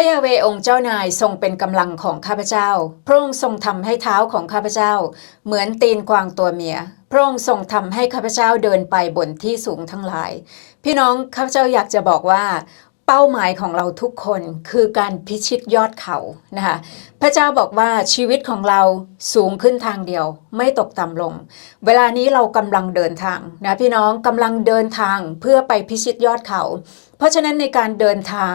ระยาเวองค์เจ้านายทรงเป็นกำลังของข้าพเจ้า พระองค์ทรงทำให้เท้าของข้าพเจ้า เหมือนตีนกวางตัวเมีย พระองค์ทรงทำให้ข้าพเจ้าเดินไปบนที่สูงทั้งหลาย พี่น้องข้าพเจ้าอยากจะบอกว่าเป้าหมายของเราทุกคนคือการพิชิตยอดเขานะคะพระเจ้าบอกว่าชีวิตของเราสูงขึ้นทางเดียว ไม่ตกต่ำลง เวลานี้เรากำลังเดินทางนะพี่น้องกำลังเดินทางเพื่อไปพิชิตยอดเขา เพราะฉะนั้นในการเดินทาง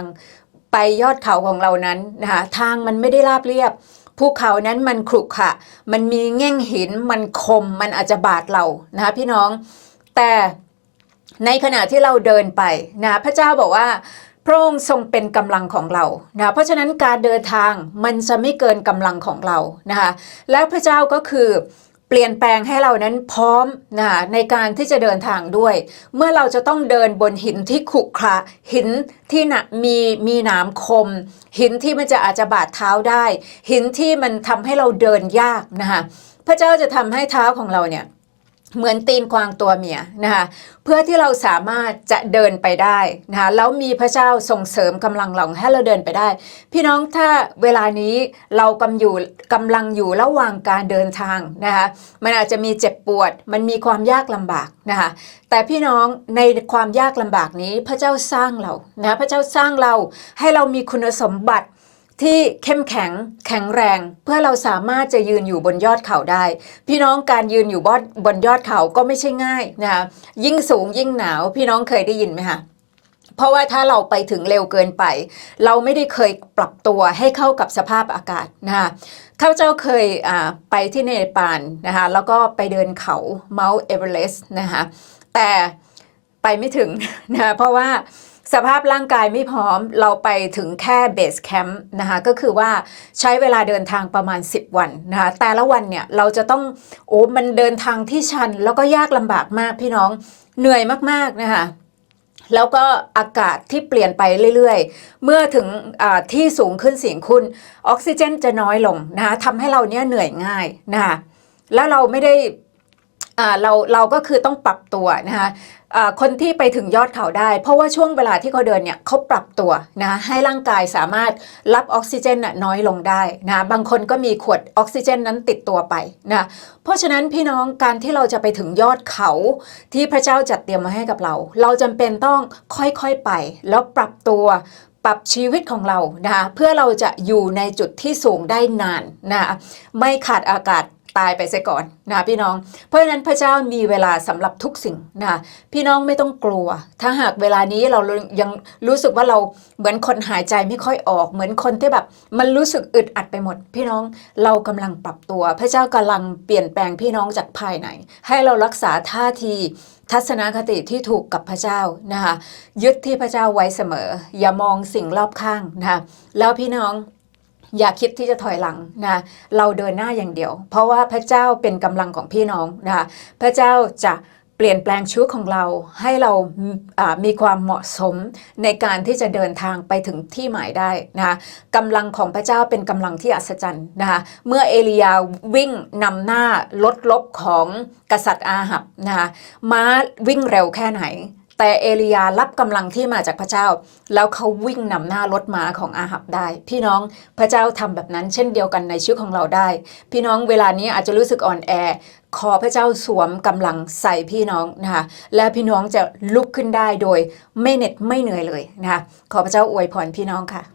ไปยอดเขาของเรานั้นนะคะทางมันไม่ได้ราบเรียบภูเขานั้นมันขรุขระมันมีแง่งหิน มันคม มันอาจจะบาดเรานะคะพี่น้อง แต่ในขณะที่เราเดินไปนะพระเจ้าบอกว่าพระองค์ทรงเป็นกำลังของเรานะเพราะฉะนั้นการเดินทางมันจะไม่เกินกำลังของเรานะคะแล้วพระเจ้าก็คือ เปลี่ยนแปลงให้เรานั้นพร้อมนะคะในการที่จะเดินทางด้วย เมื่อเราจะต้องเดินบนหินที่ขรุขระหินที่นะมีมีหนามคม หินที่มันจะอาจจะบาดเท้าได้ หินที่มันทำให้เราเดินยากนะคะพระเจ้าจะทำให้เท้าของเราเนี่ย เหมือนตีนกวางตัวเมียนะคะเพื่อที่เราสามารถจะเดินไปได้นะคะแล้วมีพระเจ้าส่งเสริมกำลังเราให้เราเดินไปได้ พี่น้องถ้าเวลานี้เรากำอยู่กำลังอยู่ระหว่างการเดินทางนะคะมันอาจจะมีเจ็บปวด มันมีความยากลำบากนะคะแต่พี่น้องในความยากลำบากนี้พระเจ้าสร้างเรานะพระเจ้าสร้างเราให้เรามีคุณสมบัติ ที่เข้มแข็งแข็งแรง เพื่อเราสามารถจะยืนอยู่บนยอดเขาได้ พี่น้องการยืนอยู่บนบนยอดเขาก็ไม่ใช่ง่ายนะคะยิ่งสูงยิ่งหนาวพี่น้องเคยได้ยินไหมคะเพราะว่าถ้าเราไปถึงเร็วเกินไป เราไม่ได้เคยปรับตัวให้เข้ากับสภาพอากาศนะคะข้าเจ้าเคยไปที่เนปาลนะคะแล้วก็ไปเดินเขาเมาท์เอเวอเรสต์นะคะแต่ไปไม่ถึงนะะเพราะว่า สภาพร่างกายไม่พร้อมเราไปถึงแค่เบสแคมป์นะคะก็คือว่าใช้เวลาเดินทางประมาณ 10 วันนะคะแต่ละวันเนี่ยเราจะต้องโอ้มันเดินทางที่ชัน แล้วก็ยากลำบากมากพี่น้องเหนื่อยมากๆนะคะแล้วก็อากาศที่เปลี่ยนไปเรื่อยๆ เมื่อถึงที่สูงขึ้นเสียงคุณออกซิเจนจะน้อยลงนะคะทำให้เราเนี่ยเหนื่อยง่ายนะคะแล้วเราไม่ได้ เราเราก็คือต้องปรับตัวนะคะคนที่ไปถึงยอดเขาได้ เพราะว่าช่วงเวลาที่เขาเดินเนี่ยเขาปรับตัวนะให้ร่างกายสามารถรับออกซิเจนน่ะน้อยลงได้นะบางคนก็มีขวดออกซิเจนนั้นติดตัวไปนะเพราะฉะนั้นพี่น้องการที่เราจะไปถึงยอดเขาที่พระเจ้าจัดเตรียมมาให้กับเรา เราจำเป็นต้องค่อยๆไป แล้วปรับตัวปรับชีวิตของเรานะคะเพื่อเราจะอยู่ในจุดที่สูงได้นานนะคะไม่ขาดอากาศ ตายไปเสียก่อนนะพี่น้อง เพราะฉะนั้นพระเจ้ามีเวลาสำหรับทุกสิ่งนะพี่น้องไม่ต้องกลัว ถ้าหากเวลานี้เรายังรู้สึกว่าเราเหมือนคนหายใจไม่ค่อยออก เหมือนคนที่แบบ มันรู้สึกอึดอัดไปหมด พี่น้องเรากำลังปรับตัว พระเจ้ากำลังเปลี่ยนแปลงพี่น้องจากภายในให้เรารักษาท่าทีทัศนคติที่ถูกกับพระเจ้านะคะยึดที่พระเจ้าไว้เสมอ อย่ามองสิ่งรอบข้างนะคะแล้วพี่น้อง อย่าคิดที่จะถอยหลังนะเราเดินหน้าอย่างเดียว เพราะว่าพระเจ้าเป็นกำลังของพี่น้องนะคะพระเจ้าจะเปลี่ยนแปลงชีวิตของเราให้เราอ่ามีความเหมาะสมในการที่จะเดินทางไปถึงที่หมายได้นะคะกำลังของพระเจ้าเป็นกำลังที่อัศจรรย์นะคะเมื่อเอลียาวิ่งนำหน้ารถลบของกษัตริย์อาหับนะคะม้าวิ่งเร็วแค่ไหน แต่เอลียารับกำลังที่มาจากพระเจ้า แล้วเขาวิ่งนำหน้ารถม้าของอาหับได้ พี่น้องพระเจ้าทำแบบนั้นเช่นเดียวกันในชีวิตของเราได้ พี่น้องเวลานี้อาจจะรู้สึกอ่อนแอขอพระเจ้าสวมกำลังใส่พี่น้องนะคะและพี่น้องจะลุกขึ้นได้โดยไม่เหน็ดไม่เหนื่อยเลยนะคะขอพระเจ้าอวยพรพี่น้องค่ะ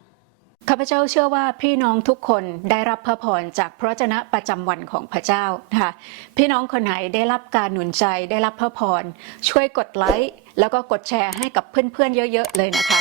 ข้าพเจ้าเชื่อว่าพี่น้องทุกคนได้รับพระพรจากพระเจนะประจำวันของพระเจ้านะคะพี่น้องคนไหนได้รับการหนุนใจได้รับพระพรช่วยกดไลค์แล้วก็กดแชร์ให้กับเพื่อนๆเยอะ ๆ เลยนะคะ